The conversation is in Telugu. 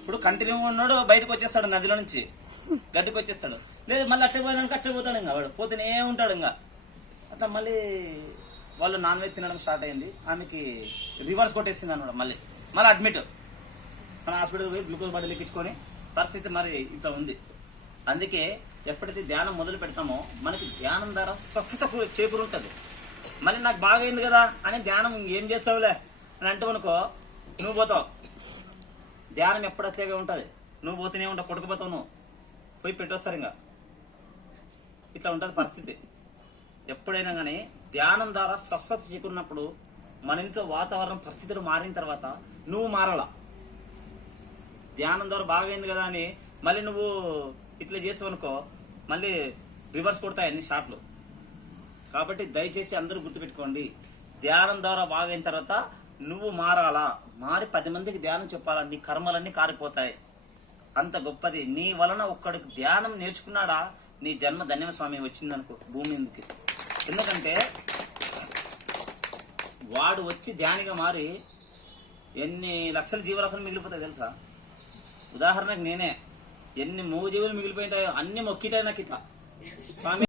ఇప్పుడు కంటిన్యూ ఉన్నాడు బయటకు వచ్చేస్తాడు నదిలో నుంచి గడ్డికి వచ్చేస్తాడు. లేదు మళ్ళీ అట్లా పోయినాక అట్లా పోతాడు, ఇంకా వాడు పోతూనే ఉంటాడు. ఇంకా అట్లా మళ్ళీ వాళ్ళు నాన్ వెజ్ తినడం స్టార్ట్ అయింది. ఆమెకి రివర్స్ కొట్టేసింది అన్నమాట. మళ్ళీ అడ్మిట్ మన హాస్పిటల్ పోయి గ్లూకోజ్ బాటిల్ ఎక్కించుకొని పరిస్థితి మరి ఇట్లా ఉంది. అందుకే ఎప్పుడైతే ధ్యానం మొదలు పెడతామో మనకి ధ్యానం ద్వారా స్వస్థత చేకూరుంటుంది. మళ్ళీ నాకు బాగైంది కదా అని ధ్యానం ఏం చేస్తావులే అని అంటూ అనుకో, నువ్వు పోతావు. ధ్యానం ఎప్పుడొచ్చాగా ఉంటుంది, నువ్వు పోతూనే ఉంటావు, కొడుకుపోతావు, నువ్వు పోయి పెట్టొస్తారు. ఇంకా ఇట్లా ఉంటుంది పరిస్థితి. ఎప్పుడైనా కానీ ధ్యానం ద్వారా స్వస్థత చేకూరినప్పుడు మన ఇంట్లో వాతావరణం పరిస్థితులు మారిన తర్వాత నువ్వు మారాల. ధ్యానం ద్వారా బాగైంది కదా అని మళ్ళీ నువ్వు ఇట్లా చేసావనుకో మళ్ళీ రివర్స్ కొడతాయి అన్ని షాట్లు. కాబట్టి దయచేసి అందరూ గుర్తుపెట్టుకోండి, ధ్యానం ద్వారా బాగైన తర్వాత నువ్వు మారాలా. మారి 10 మందికి ధ్యానం చెప్పాలా. నీ కర్మలన్నీ కారిపోతాయి. అంత గొప్పది. నీ వలన ఒక్కడికి ధ్యానం నేర్చుకున్నాడా నీ జన్మ ధన్యం స్వామి వచ్చిందనుకో భూమి మీదకి. ఎందుకంటే వాడు వచ్చి ధ్యానిగా మారి ఎన్ని లక్షల జీవరాశులు మిగిలిపోతాయి తెలుసా. ఉదాహరణకు నేనే ఎన్ని మూగజీవులు మిగిలిపోయింటాయో అన్ని మొక్కిటాయి నాకు ఇట్లా స్వామి.